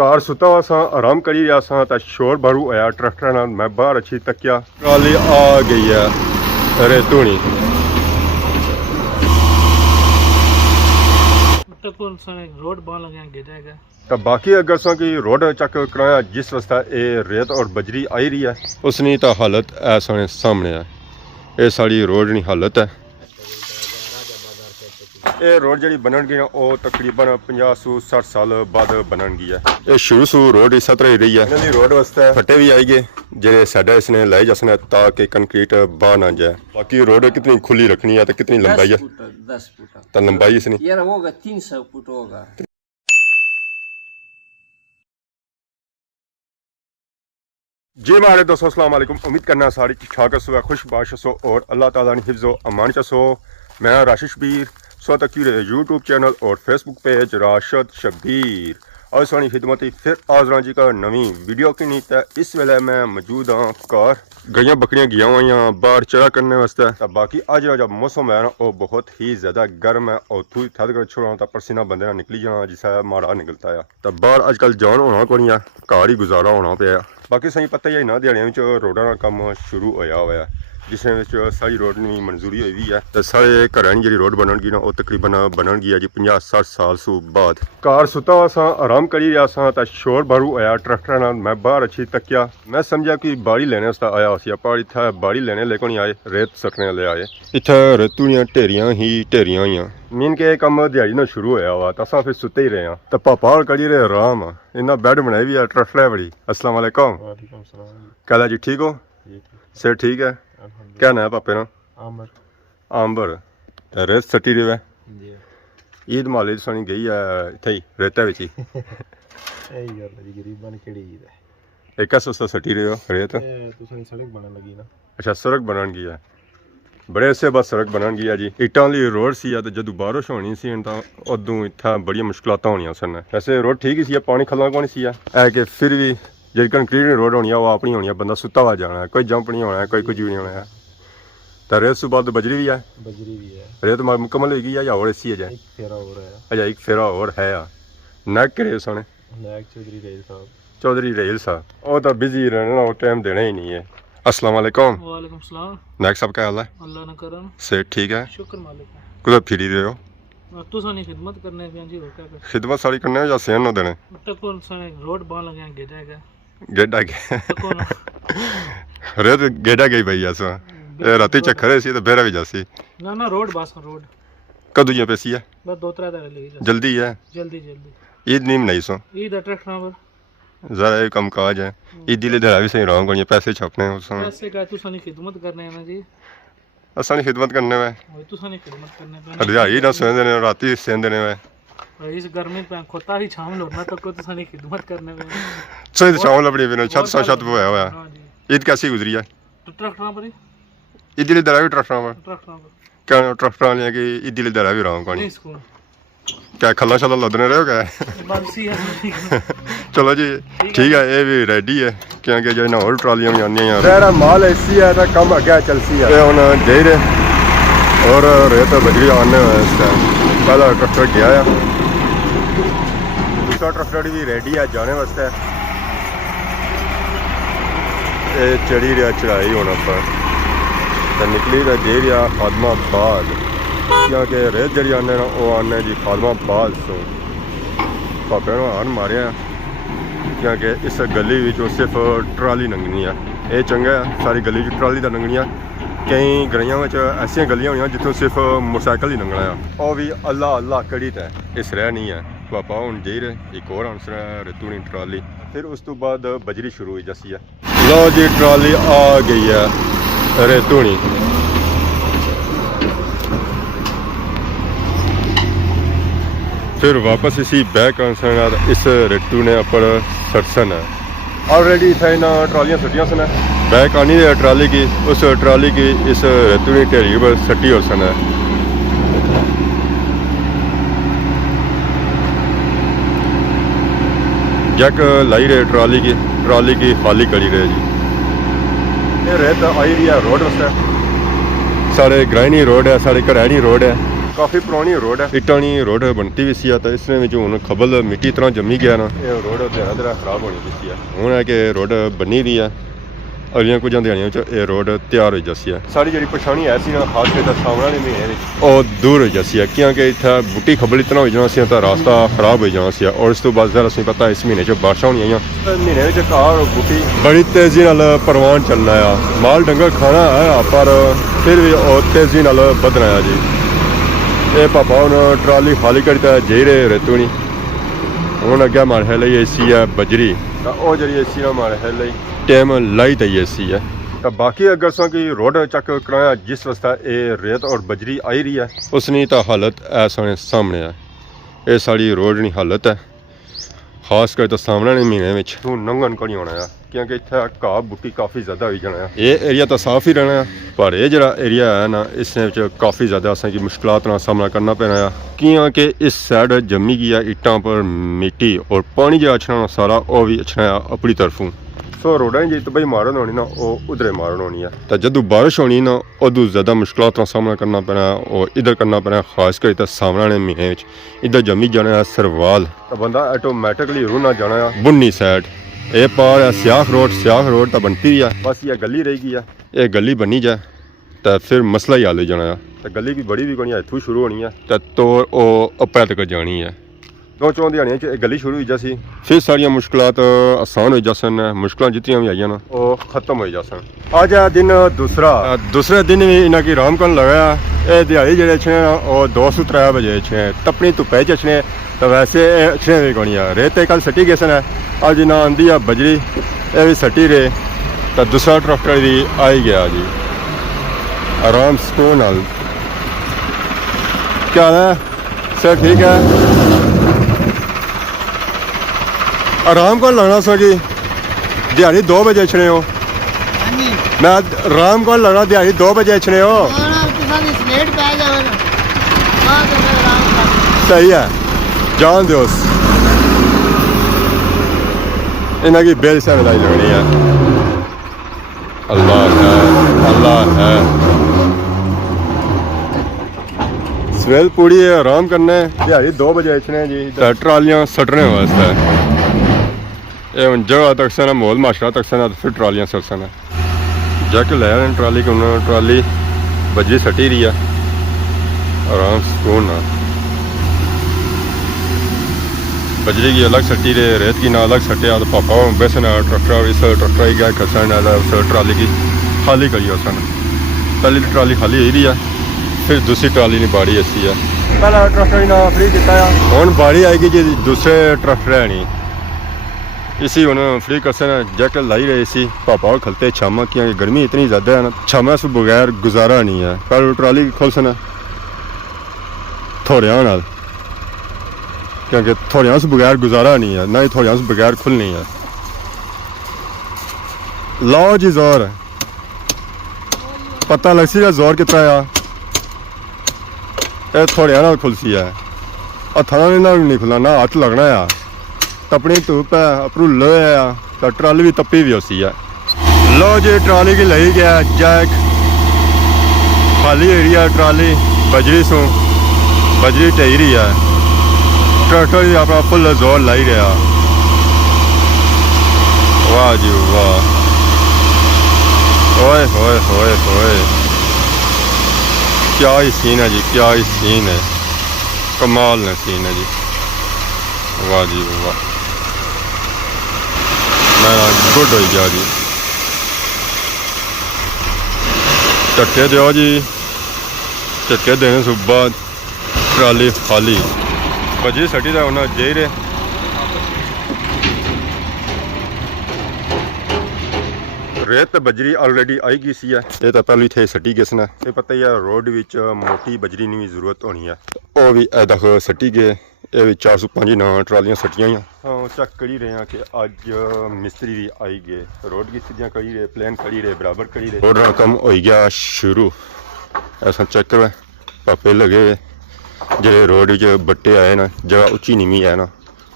ਕਾਰ ਸੁੱਤਾ ਵਾ ਸਾਂ ਆਰਾਮ ਕਰੀ ਰਿਹਾ ਸਾਂ ਤਾਂ ਸ਼ੋਰ ਬਾਰੂ ਆਇਆ ਟਰੈਕਟਰ ਨਾਲ। ਮੈਂ ਬਾਹਰ ਅੱਛੀ ਤੱਕਿਆ, ਟਰਾਲੀ ਆ ਗਈ ਹੈ ਰੇਤੂਣੀ। रोड बन लगे गिरेगा ਤਾਂ ਬਾਕੀ ਅਗਰ ਸਾਂ ਕਿ ਰੋਡ ਚੱਕ ਕਰਾਇਆ ਜਿਸ ਰਸਤਾ ਇਹ ਰੇਤ ਔਰ ਬਜਰੀ ਆਈ ਰਹੀ ਹੈ ਉਸ ਦੀ ਤਾਂ ਹਾਲਤ ਐ ਸਾਹਮਣੇ ਹੈ। ਇਹ ਸਾਡੀ ਰੋਡ ਦੀ ਹਾਲਤ ਹੈ। ਇਹ ਰੋਡ ਜਿਹੜੀ ਬਣਨਗੀ ਨਾ ਉਹ ਤਕਰੀਬਨ 50-60 ਸਾਲ ਬਾਅਦ ਬਣਨਗੀ ਹੈ। ਇਹ ਸ਼ੁਰੂ ਰੋਡ ਇਸ ਤਰ੍ਹਾਂ ਹੀ ਰਹੀ ਹੈ। ਇਹਨਾਂ ਦੀ ਰੋਡ ਵਾਸਤੇ ਫੱਟੇ ਵੀ ਆਏਗੇ ਜਿਹੜੇ ਸਾਡਾ ਇਸਨੇ ਲਾਏ ਜਾਸਨ ਤਾਂ कि कंक्रीट बह ना जाए। बाकी रोड कितनी खुली रखनी है तो कितनी लंबाई है? 10 फुट तो लंबाई इसने यार होगा 300 फुट होगा। जी हमारे दोस्तों अस्सलाम वालेकुम। उम्मीद करना सारी ठीक ठाक सो खुशबाश सो और अल्लाह ताला ने हिफ्ज़ो अमान सो। मैं राशिद शबीर सो तक यूट्यूब चैनल और फेसबुक पेज राशिद शबीर और सोनी खिदमत फिर आजरा जी का नवी वीडियो की नीत है। इस वेले मैं मौजूद हाँ कार गईयां बकरियां गया हुई बाहर चरा करने वास्ते। तो बाकी अज का जो मौसम है ना वो बहुत ही ज़्यादा गर्म है और थोड़ी थद कर छोड़ा तो पसीना बंदे निकली जाना जिससे माड़ा निकलता है। तो बाहर अजकल जान होना को नहीं है, घर ही गुजारा होना पे। बाकी सही पता ही ना दिहाड़ियों रोडों का काम शुरू होया हुआ है जिस सारी रोड की मंजूरी हुई है। तो सारे घर जी रोड बनगी ना वो तकरीबन बनगी है जी 50-60 साल सो बाद। कार सुता हुआ सा आराम करी रहा सा तो शोर बारू आया ट्रैक्टर नाल। मैं बाहर अच्छी तकिया, मैं समझा कि बाड़ी लेने वास्ते आया सी पर इतना बाड़ी लेने लेको नहीं आए, रेत सटने ले आए। इतना रेतू दियां ढेरियां ही ढेरियां हुई मीन के कम दिहाड़ी ना शुरू होया हुआ तो असा फिर सुते ही रहे हैं। तो पापा करी रहे आराम इन्ना बैड बनाई भी है ट्रैक्टर है बड़ी। अस्सलाम वालेकुम। कहला जी ठीक हो? सिर ठीक है? क्या नाम है पापे ना? आंबर। रेत सटी रही है ईद माली सोनी गई है इत्थे ही रेता विच ही। एक सस्ता सटी रहे हो रेत? सड़क बनने लगी ना। अच्छा सड़क बनन गई है, बड़े अरसे बाद सड़क बनन गई है जी। इट्टां दी रोड सी तो जदों बारिश होनी सी तां उदों इत्थां बड़ियां मुश्किलातां होणियां सन। वैसे रोड ठीक ही सी, पानी खल्ला कोनी सी है कि फिर भी जी कंक्रीट रोड होनी है वो अपनी होनी है, बंदा सुता हुआ जाना है, कोई जंप नहीं होना है, कोई कुछ भी नहीं होना है। तो रेत से बाद बजरी भी है? बजरी भी है। रेत मुकम्मल होगी या और ऐसी है जाए? एक फेरा और है। अच्छा एक फेरा और है। नैक के रेल सोने नायक चौधरी रेल साहब। चौधरी रेल साहब वो तो बिजी रहना, वो टाइम देना ही नहीं है। अस्सलाम वालेकुम। वालेकुम सलाम। नायक साहब क्या हाल है? अल्लाह न करम। सेहत ठीक है? शुक्र मालिक है। कुछ फिरी रहे हो? तू सानी खिदमत करने पे जी रोका कर। खिदमत सारी करने या सेहन न देने? तको साने रोड बन लगे गिरेगा गेडा तको ना रेत गेडा गई भाई ऐसा राती चक्कर सी तो बेरा भी जासी ना ना रोड बस रोड कदू जी पैसी है? बस 2-3 दिन लगी जल्दी है? जल्दी जल्दी। ईद नहीं मनाई सो? ईद ट्रैक्टर पर ज़रा ये कम काज है ईदी ले भी सही रहा कोई पैसे छपने पैसे का तू सानी खिदमत करने है ना जी। असानी खिदमत करने में तू सानी खिदमत करने पे दिहाड़ी ना सेंदे ने राती सेंदे ने में इस गर्मी पे खोता ही शामिल होना तो को तो सानी खिदमत करने में सही शाम लपड़ी बिना छत सा छत होया होया। हां जी। ईद कैसी गुजरी है? तो ट्रैक्टर पर ही ईदी ले दरा भी ट्रैक्टर में ट्रैक्टर पर क्या ट्रैक्टर ले कि ईदी ले दरा भी रहा कोनी नहीं स्कूल क्या खल्ला शल्ला लदने रहे हो क्या? बंसी है। चलो जी ठीक है ये भी रेडी है क्योंकि जो ना और ट्रालियां भी आनी हैं सारा माल ऐसी है तो कम अगे चलसी है। ये हुन दे रहे और रेत बजरी आने इस टाइम पहला ट्रैक्टर गया है, दूसरा ट्रैक्टर भी रेडी है जाने वास्ते। ये चढ़ी रहा चढ़ाई होने पर तो निकली तो दे रहा खादमाबाद क्योंकि रेत जी आने ना वो आने जी खादमाबाद सो। पापे हार मारे क्योंकि इस गली सिर्फ ट्राली लंघनी है। ये चंगा है सारी गली ट्राली का लंघनी है। कई गलियां ऐसा गलियां हुई जितों सिर्फ मोटरसाइकिल ही लंघना है और भी अल्लाह अल्लाह कड़ी है इस रह नहीं है। पापा हूँ जी रहे एक और आंसर है रेतूनी ट्राली। फिर उस तो बाद बजरी शुरू हुई जैसी है। लो जी ट्राली आ गई है रेतूनी। फिर वापस इसी बैक आंसर इस रेतू ने अपन सटसन है ऑलरेडी इतना इन ट्रालियां सटियां सन। बैक आनी है ट्राली की, उस ट्राली की इस रेतू की ढेरी पर सटी हो सन है। जक लाई रहे ट्राली की खाली करी रहे जी। ये रेत आई रही है रोड वास्ते साढ़े ग्राइनी रोड है, साढ़े घरैनी रोड है। ਕਾਫੀ ਪੁਰਾਣੀ ਰੋਡ ਹੈ, ਇੱਟਾਂ ਵਾਲੀ ਰੋਡ ਬਣਤੀ ਵੀ ਸੀ ਆ ਤਾਂ ਇਸ ਨੇ ਵਿੱਚ ਹੁਣ ਖੱਬਲ ਮਿੱਟੀ ਤਰ੍ਹਾਂ ਜੰਮੀ ਗਿਆ ਨਾ, ਇਹ ਰੋਡ ਦਿਨਾਂ ਦਿਨਾਂ ਖਰਾਬ ਹੋਣੀ ਪਈ ਸੀ ਆ। ਹੁਣ ਹੈ ਕਿ ਰੋਡ ਬਣੀ ਰਹੀ ਆ, ਅਗਲੀਆਂ ਕੁਝ ਦਿਹਾੜੀਆਂ ਵਿੱਚ ਇਹ ਰੋਡ ਤਿਆਰ ਹੋ ਜਾਸੀ ਆ। ਸਾਡੀ ਜਿਹੜੀ ਪਰੇਸ਼ਾਨੀ ਹੈ ਸੀ ਨਾ ਖਾਸ ਕਰਕੇ ਸਾਵਣ ਵਾਲੇ ਮਹੀਨੇ ਵਿੱਚ ਉਹ ਦੂਰ ਹੋ ਜਾਸੀ ਆ, ਕਿਉਂਕਿ ਇੱਥੇ ਬੂਟੀ ਖੱਬਲ ਇਤਨਾ ਹੋ ਜਾਣਾ ਸੀ ਤਾਂ ਰਸਤਾ ਖਰਾਬ ਹੋ ਜਾਣਾ ਸੀ। ਔਰ ਇਸ ਤੋਂ ਬਾਅਦ ਜ਼ਰਾ ਅਸੀਂ ਪਤਾ ਇਸ ਮਹੀਨੇ 'ਚ ਬਾਰਿਸ਼ਾਂ ਹੋਣੀਆਂ ਆਈਆਂ, ਮਹੀਨੇ ਵਿੱਚ ਕਾਰ ਬੂਟੀ ਬੜੀ ਤੇਜ਼ੀ ਨਾਲ ਪ੍ਰਵਾਨ ਚੱਲਣਾ ਆ। ਮਾਲ ਡੰਗਰ ਖਾਣਾ ਹੈ ਪਰ ਫਿਰ ਵੀ ਉਹ ਤੇਜ਼ੀ ਨਾਲ ਵਧਣਾ ਆ ਜੀ। ਇਹ ਪਾਪਾ ਹੁਣ ਟਰਾਲੀ ਖਾਲੀ ਕਰਤਾ ਜੇ ਰਹੇ ਰੇਤੂ ਨਹੀਂ, ਹੁਣ ਅੱਗੇ ਮਾਰੇ ਲਈ ਏਸੀ ਹੈ ਬਜਰੀ ਤਾਂ ਉਹ ਜਿਹੜੀ ਏਸੀ ਨਾਲ ਮਾਰੇ ਲਈ ਟਾਈਮ ਲਾਈ ਤਾਂ ਏਸੀ ਹੈ। ਤਾਂ ਬਾਕੀ ਅਗਰ ਸਾਂ ਕਿ ਰੋਡ ਚੱਕ ਕਰਾਇਆ ਜਿਸ ਰਸਤਾ ਇਹ ਰੇਤ ਔਰ ਬਜਰੀ ਆਈ ਰਹੀ ਹੈ ਉਸਨੀ ਤਾਂ ਹਾਲਤ ਐਸਾ ਸਾਹਮਣੇ ਹੈ। ਇਹ ਸਾਡੀ ਰੋਡ ਨਹੀਂ ਹਾਲਤ ਹੈ, ਖਾਸ ਕਰਕੇ ਤਾਂ ਸਾਹਮਣੇ ਵਾਲੇ ਮਹੀਨੇ ਵਿੱਚ ਹੁਣ ਨੰਗਣ ਕੋ ਨਹੀਂ ਹੋਣਾ ਆ, ਕਿਉਂਕਿ ਇੱਥੇ ਘਾਹ ਬੂਟੀ ਕਾਫੀ ਜ਼ਿਆਦਾ ਹੋਈ ਜਾਣਾ ਆ। ਇਹ ਏਰੀਆ ਤਾਂ ਸਾਫ਼ ਹੀ ਰਹਿਣਾ ਆ, ਪਰ ਇਹ ਜਿਹੜਾ ਏਰੀਆ ਹੈ ਨਾ ਇਸ ਵਿੱਚ ਕਾਫੀ ਜ਼ਿਆਦਾ ਅਸਾਂ ਕੀ ਮੁਸ਼ਕਲਾਂ ਦਾ ਸਾਹਮਣਾ ਕਰਨਾ ਪੈਣਾ ਆ, ਕਿਉਂਕਿ ਇਸ ਸਾਈਡ ਜੰਮੀ ਗਈ ਆ ਇੱਟਾਂ ਪਰ ਮਿੱਟੀ ਔਰ ਪਾਣੀ ਜਿਹੜਾ ਅਛਣਾ ਸਾਰਾ ਉਹ ਵੀ ਅਛਣਾ ਆ ਆਪਣੀ ਤਰਫੋਂ। ਸੋ ਰੋਡਾਂ ਜੀ ਤਾਂ ਬਈ ਮਾਰਨ ਹੋਣੀ ਨਾ ਉਹ ਉਧਰੇ ਮਾਰਨ ਹੋਣੀ ਆ, ਤਾਂ ਜਦੋਂ ਬਾਰਿਸ਼ ਹੋਣੀ ਨਾ ਉਦੋਂ ਜ਼ਿਆਦਾ ਮੁਸ਼ਕਲਾਂ ਦਾ ਸਾਹਮਣਾ ਕਰਨਾ ਪੈਣਾ ਔਰ ਇਧਰ ਕਰਨਾ ਪੈਣਾ, ਖਾਸ ਕਰਕੇ ਤਾਂ ਸਾਹਮਣੇ ਵਾਲੇ ਮਹੀਨੇ ਵਿੱਚ ਇਧਰ ਜੰਮੀ ਜਾਣਾ ਸਰਵਾਲ ਤਾਂ ਬੰਦਾ ਆਟੋਮੈਟਿਕਲੀ ਰੂਹ ਨਾ ਜਾਣਾ ਆ ਬੁੰਨੀ ਸਾਈਡ। ਇਹ ਪਾਰ ਹੈ ਸਿਆਖ ਰੋਡ ਤਾਂ ਬਣਤੀ ਆ, ਬਸ ਇਹ ਗਲੀ ਰਹੀ ਗਈ ਆ। ਇਹ ਗਲੀ ਬਣੀ ਜਾ ਤਾਂ ਫਿਰ ਮਸਲਾ ਹੀ ਹੱਲ ਹੋ ਜਾਣਾ ਆ। ਤਾਂ ਗਲੀ ਵੀ ਬੜੀ ਵੀ ਕੋਣੀ ਇੱਥੋਂ ਸ਼ੁਰੂ ਹੋਣੀ ਆ ਤਾਂ ਤੋਰ ਉਹ ਉੱਪਰ ਤੱਕ ਜਾਣੀ ਆ। ਦੋ ਚੌਂ ਦਿਹਾੜੀਆਂ 'ਚ ਇਹ ਗਲੀ ਸ਼ੁਰੂ ਹੋਈ ਜਾਸੀ, ਫਿਰ ਸਾਰੀਆਂ ਮੁਸ਼ਕਲਾਂ ਆਸਾਨ ਹੋ ਜਾਸਨ, ਮੁਸ਼ਕਲਾਂ ਜਿੱਤੀਆਂ ਵੀ ਆਈਆਂ ਨਾ ਉਹ ਖਤਮ ਹੋ ਜਾਸਨ। ਅੱਜ ਆ ਦਿਨ ਦੂਸਰੇ ਦਿਨ ਵੀ ਇਹਨਾਂ ਕੀ ਆਰਾਮ ਕਰਨ ਲਗਾਇਆ। ਇਹ ਦਿਹਾੜੀ ਜਿਹੜੇ ਛੇ ਉਹ 2-3 ਵਜੇ ਛੇ ਤਪਣੀ ਧੁੱਪੇ 'ਚ ਛੇ ਤਾਂ ਵੈਸੇ ਇਹ ਛੇ ਵੀ ਕੋਣੀ ਆ। ਰੇਤ ਕੱਲ ਸੱਟੀ ਗਏ ਸਨ, ਅੱਜ ਨਾ ਆਂਦੀ ਆ ਬਜਰੀ ਇਹ ਵੀ ਸੱਟੀ ਰਹੇ ਤਾਂ ਦੂਸਰਾ ਟਰੈਕਟਰ ਵੀ ਆ ਹੀ ਗਿਆ ਜੀ ਆਰਾਮ ਸਕੂਨ ਨਾਲ। ਕੀ ਹਾਲ ਹੈ ਸਰ? ਠੀਕ ਹੈ, ਆਰਾਮ ਕਰ ਲੈਣਾ ਸੋ ਜੀ। ਦਿਹਾੜੀ 2 ਵਜੇ ਛਣੇ ਹੋ? ਮੈਂ ਆਰਾਮ ਕਰ ਲੈਣਾ ਦਿਹਾੜੀ 2 ਵਜੇ ਛਣੇ ਹੋ? ਸਹੀ ਹੈ, ਜਾਣ ਦਿਓ। ਇਹਨਾਂ ਕੀ ਬੇਲ ਸੇ ਲੜਾਈ लगनी है। अल्लाह है सवेल पूरी आराम करना है। दिहाड़ी 2 बजे इच्छने जी ट्रालियां सटने वास्ते ये हूँ जगह तक से ना मोल माशरा तक से ना फिर ट्रालियां सटसन जक ले ट्राली को ट्राली बजरी सटी रही है आराम सुकून ना। बजरी की अलग सट्टी रहे, रेत की ना अलग सट्टे तो पापा वैसे ना ट्रैक्टर इस ट्रैक्टर ही गया खसन उस ट्राली की खाली करी उसन। पहली ट्राली खाली ही रही है, फिर दूसरी ट्राली नहीं बाड़ी ऐसी है। पहला ट्रैक्टर ना फ्री किया हूँ बाड़ी आएगी जी दूसरे ट्रैक्टर है नहीं इसी हूँ फ्री करसन जैकेट लाई रहे इसी पापा खलते छामा की गर्मी इतनी ज़्यादा है ना छामा से बगैर गुजारा नहीं है। पर ट्राली खोलसन थोड़िया नाल क्योंकि थोड़िया से बगैर गुजारा नहीं है ना ही थोड़िया से बगैर खुलनी है। लाओ जी जोर पता लग सी जोर कितना है ये थोड़िया नाल खुलसी है हथा नहीं खुलना ना हाथ लगना है तपनी धूप है अपरू लोहे है तो ट्राली भी तपी भी होती है। लो जी ट्राली की लही गया जैक खाली एरिया ट्राली बजरी सो बजरी ढही रही है ट्रैक्टर ही अपना फुल जोर लाई रहा। वाह जी वाह ओए होए होए होए क्या ही सीन है जी क्या ही सीन है कमाल ने सीन है जी वाह जी वाह मैं गुड हो गया जी। झटके दो जी झटके देने से बाद ट्राली खाली बजरी सटी का उन्हें जे रहे रेत बजरी ऑलरेडी आई गई सी है ये तो पहले थे सटी किस ने ये पता ही है रोड विच मोटी बजरी की भी जरूरत होनी है वो भी दख सटी गए ये भी 405 ना ट्रालियां सटियां हाँ चेक करी रहे हैं कि अज मिस्त्री भी आई गए रोड की सीधियां करी रहे प्लेन करी रहे बराबर करी रहे रोड का कम हो गया शुरू ऐसा चेक कर पापे लगे जे रोड बट्टे आए ना जगह उच्ची नीवी है ना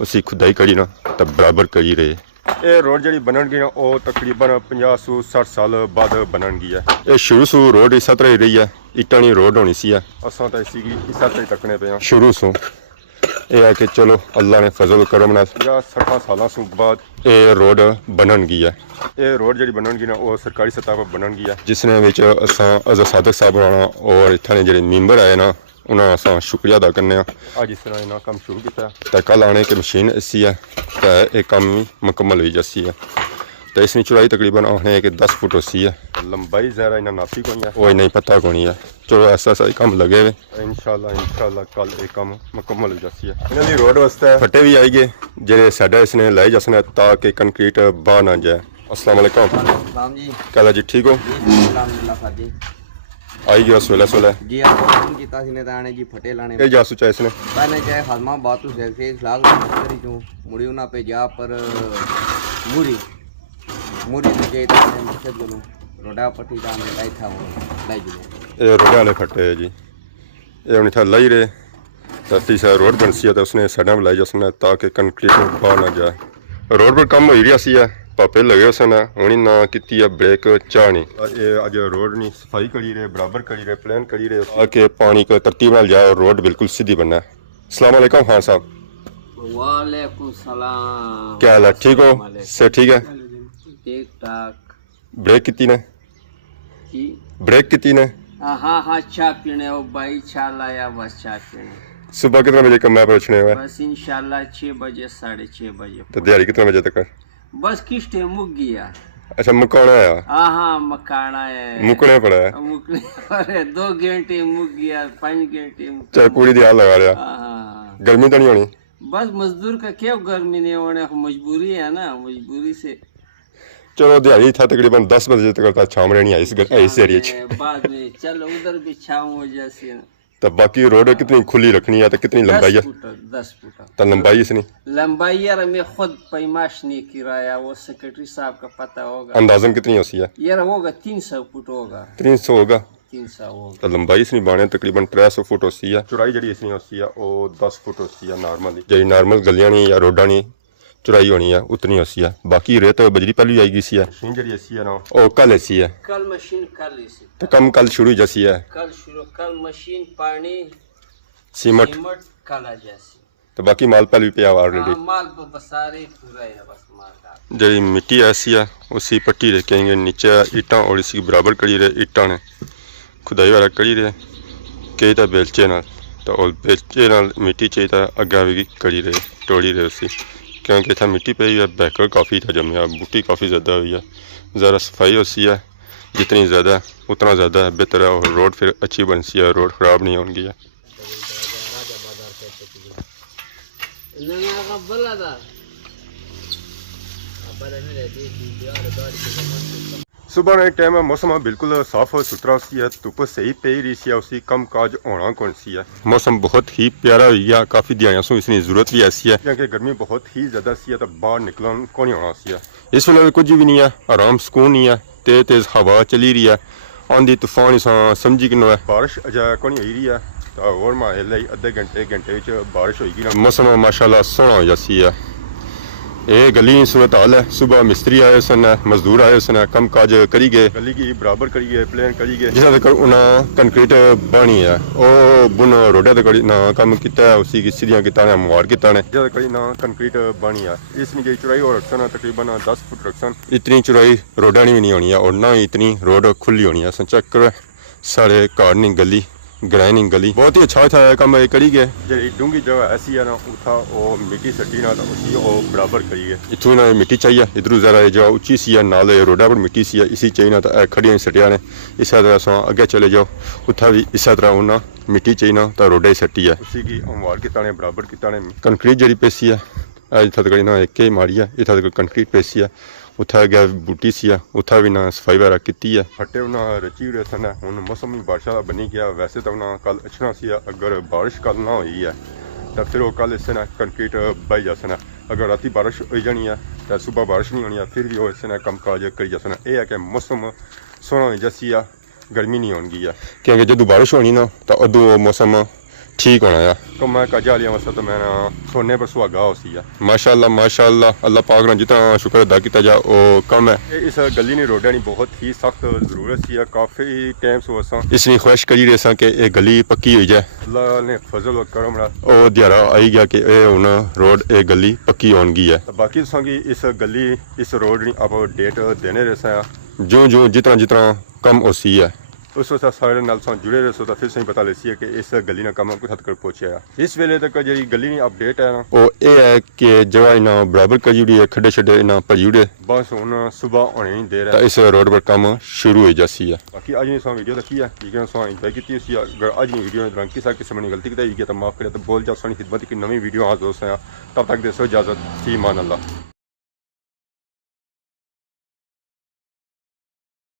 उसी खुदाई करी ना तो बराबर करी रहे। ये रोड जी बननगी ना वो तकरीबन 50-60 साल बाद बननगी है। ये शुरू शुरू रोड इस तरह ही रही है ਇੱਟਾਂ ਦੀ ਰੋਡ ਹੋਣੀ ਸੀ ਅਸਾਂ ਤਾਂ ਇਸੀ ਇਸਾ ਤੇ ਤੱਕਣੇ ਪਏ ਸ਼ੁਰੂ ਤੋਂ ਇਹ ਹੈ ਕਿ ਚਲੋ ਅੱਲਾ ਨੇ ਫਜ਼ਲ ਕਰਮ ਨਾਲ 60 ਸਾਲਾਂ ਤੋਂ ਬਾਅਦ ਇਹ ਰੋਡ ਬਣਨਗੀ ਹੈ ਇਹ ਰੋਡ ਜਿਹੜੀ ਬਣਨਗੀ ਨਾ ਉਹ ਸਰਕਾਰੀ ਸਤਹ 'ਤੇ ਬਣਨਗੀ ਹੈ ਜਿਸ ਨੇ ਵਿੱਚ ਅਸਾਂ ਅਜ਼ਰ ਸਾਦਕ ਸਾਹਿਬ ਹੋਣਾ ਔਰ ਇੱਥੇ ਜਿਹੜੇ ਮੈਂਬਰ ਆਏ ਨਾ ਉਹਨਾਂ ਅਸਾਂ ਸ਼ੁਕਰੀਆ ਅਦਾ ਕਰਨੇ ਆ ਅੱਜ ਇਸ ਤਰ੍ਹਾਂ ਇਹਨਾਂ ਕੰਮ ਸ਼ੁਰੂ ਕੀਤਾ ਤਾਂ ਕੱਲ ਆਣੇ ਕਿ ਮਸ਼ੀਨ ਐਸੀ ਹੈ ਤਾਂ ਇਹ ਕੰਮ ਵੀ ਮੁਕੰਮਲ ਹੋਈ ਜੱਸੀ ਹੈ तो इसकी चौड़ाई तकरीबन आने कि 10 फुट होती है लंबाई ज़रा इन्ना नापी कोई है वो नहीं पता कोई है चलो ऐसा ऐसा काम लगे हुए इंशाल्लाह कल एक काम मुकम्मल हो जाती है इन्होंने रोड वास्ते फटे भी आई गए जेरे साडा इसने लाई जासने ताकि कंक्रीट बाहर ना जाए अस्सलाम वालेकुम जी क्या जी ठीक हो जी आई गया सोलह सोलह जी आपको फोन किया सी ने ताने जी फटे लाने ये जासू चाहे इसने पहले चाहे हजमा बातू से फिलहाल करी चूं मुड़ी उना पे जा पर मुरी मुरी तो जे ताने मुझे बोलूं रोडा पट्टी ताने लाई था वो लाई जी ये रोड वाले फटे है जी ये उन्हें था लाई रहे ताकि सा रोड बन सी है तो उसने सड़ा लाई जासने ताकि कंक्रीट बाहर ना जाए रोड पर कम हो रहा सी है पापे लगे उसने हूँ ना की ब्रेक चाहनी ये अज रोड नहीं सफाई करी रहे बराबर करी रहे प्लान करी रहे ताकि पानी को तरतीब नाल जाए और रोड बिल्कुल सीधी बनना है अस्सलाम वालेकुम खान साहब वालेकुम सलाम क्या हाल है ठीक हो से ठीक है ठीक ठाक ब्रेक कितनी ने जी ब्रेक कितनी ने हाँ हाँ चाय पीने ओ भाई चाय लाया बस चाय पीने सुबह कितने बजे कम है पहुंचने हुआ बस इंशाल्लाह 6 बजे 6:30 बजे तो दिहाड़ी कितने बजे तक बस किश्ते मुक गया अच्छा मुकाना है हाँ मकाना है मुकने पड़ा है मुकने अरे 2 घंटे मुक गया 5 घंटे चाहे पूरी दिहाड़ लगा रहा हाँ गर्मी तो नहीं होनी बस मजदूर का क्या गर्मी नहीं होने मजबूरी है ना मजबूरी से चलो दिहाड़ी था तकरीबन 10 बजे तक शाम रहनी है इस एरिया बाद में चलो उधर भी छाँव हो जैसे तो बाकी रोड कितनी खुली रखनी है तो कितनी लंबाई है 10 फुट तो लंबाई इसनी लंबाई यार मैं खुद पैमाश नहीं किराया वो सेक्रेटरी साहब का पता होगा अंदाजन कितनी होती है यार होगा 300 फुट होगा 300 होगा 300 होगा तो लंबाई इसनी बाने तकरीबन 300 फुट होती है चौड़ाई जी इसनी होती है वो 10 फुट होती है नॉर्मली जी नॉर्मल गलियां नहीं या रोडा नहीं चौड़ाई होनी है उतनी होती है बाकी रेत बजरी पहली आई गई सी है मशीन जी ऐसी है ना ओ कल ऐसी है कल मशीन कल इसी तो कम कल शुरू जैसी है कल शुरू कल मशीन पानी सीमेंट कल जैसी तो बाकी माल पहले भी पे ऑलरेडी माल तो बसारे पूरा है बस माल जी मिट्टी ऐसी है उसी पट्टी रखेंगे नीचे ईटा और इसी बराबर करी रहे ईटा ने खुदाई वाला करी रहे कई तो बेलचे ना तो और बेलचे ना मिट्टी चाहिए अग्गा भी करी रहे तोड़ी रहे उसी क्योंकि इतना मिट्टी पे ही है बैकर काफ़ी था जमया बूटी काफ़ी ज़्यादा हुई है ज़रा सफाई होती है जितनी ज़्यादा उतना ज़्यादा बेहतर है और रोड फिर अच्छी बन सी है रोड ख़राब नहीं होगी है सुबह ने टाइम मौसम बिल्कुल साफ और सुथरा सी है धुप सही पे रही सी है उसी कम काज होना कौन सी है मौसम बहुत ही प्यारा हुई है काफ़ी दिहाड़ियों से इसकी जरूरत भी ऐसी है क्योंकि गर्मी बहुत ही ज़्यादा सी है तो बाहर निकलन कौन होना सी है इस वेले कुछ भी नहीं है आराम सुकून नहीं है तेज तेज हवा चली रही है आंधी तूफान समझी कि है बारिश अजय कौन हो रही है तो और माहे अद्धे घंटे बारिश होगी ना मौसम माशाल्लाह सोहना हो जासी है ये गली सूरत हाल है सुबह मिस्त्री आए सन मजदूर आए सन कम काज करी गए गली की बराबर करी गए प्लान करी गए जिस तक उन्हें कंक्रीट बनी है वो बुन रोडे तक ना कम किया है उसी की सीधियां किता ने मुहार किता ने जिस तक ना कंक्रीट बनी है इसमें जी चौड़ाई और रखसन तकरीबन 10 फुट रखसन इतनी चौड़ाई रोडा नहीं होनी है और ना ही इतनी रोड खुली होनी है चेक करो सारे घर नहीं गली ग्राइनिंग गली बहुत ही अच्छा काम करी गए जी डूंगी जगह ऐसी है ना उठा वो मिट्टी सटी ना उसी वो बराबर करी गए इतों ना मिट्टी चाहिए इधरों जरा जगह उच्ची सी है नाल रोडा पर मिट्टी सी है इसी चाहिए ना तो खड़ियाँ सटिया ने इस तरह से अगे चले जाओ उतना भी इस तरह उन्ना मिट्टी चाहिए ना तो रोडा ही सटी है उसी की अमवार किता ने बराबर किता ने कंक्रीट जी पेसी है इतना तक ना एक ही मारी है इतना तक कंक्रीट पेसी है उथा गया बूटी सी है उथा भी ना सफाई वगैरह की है फटे उन्हें रची रहे सन हूँ मौसम भी बारिश वाला बनी गया वैसे तो उन्हें कल अच्छना सी अगर बारिश कल ना हुई है तो फिर वो कल इससे ना कंक्रीट बही जा सन अगर राती बारिश हो जानी है तो सुबह बारिश नहीं होनी है फिर भी वो इससे ना कम काज करी जा सन यह है कि मौसम सोहना हो जैसी है गर्मी नहीं होगी है क्योंकि जो बारिश होनी ना तो उदू मौसम ठीक होना है तो मैं कज वाली मसा तो मैं सोने पर सुहागा हो सी माशाअल्लाह अल्लाह पाक ने जितना शुक्र अदा किया जा वो कम है। इस गली ने रोडा की बहुत ही सख्त जरूरत सी काफ़ी टाइम से असा इसलिए ख्वाहिश करी रहे सा कि ये गली पक्की हो जाए। अल्लाह ने फजल और करम और दिहाड़ा आई गया कि हुन रोड ये गली पक्की होगी है। बाकी तुसांगी इस गली इस रोड की आप डेट देने रहे सा जो जो जितना जितना कम हो सी है उस वक्त सारे नाल जुड़े रहे सो तो फिर सही पता लसी है कि इस गली का कम कुछ हद तक पहुंचा है। इस वेले तक जी गली की अपडेट है ना वो ये है कि जगह इन्हें बराबर करी उड़ी है खड्डे छड्डे इन्हें भरी उड़े बस हूँ सुबह होने नहीं दे रहा इस रोड पर काम शुरू हो जासी है। बाकी अज नहीं वीडियो देखी है ठीक है इंजॉय की अगर अज की वीडियो दौरान किसी किस्म की गलती की तो माफ करे तो बोल जा सोनी खिदमत की नवी वीडियो आज दोस्त तब तक दे सो इजाजत सी मान अल्लाह।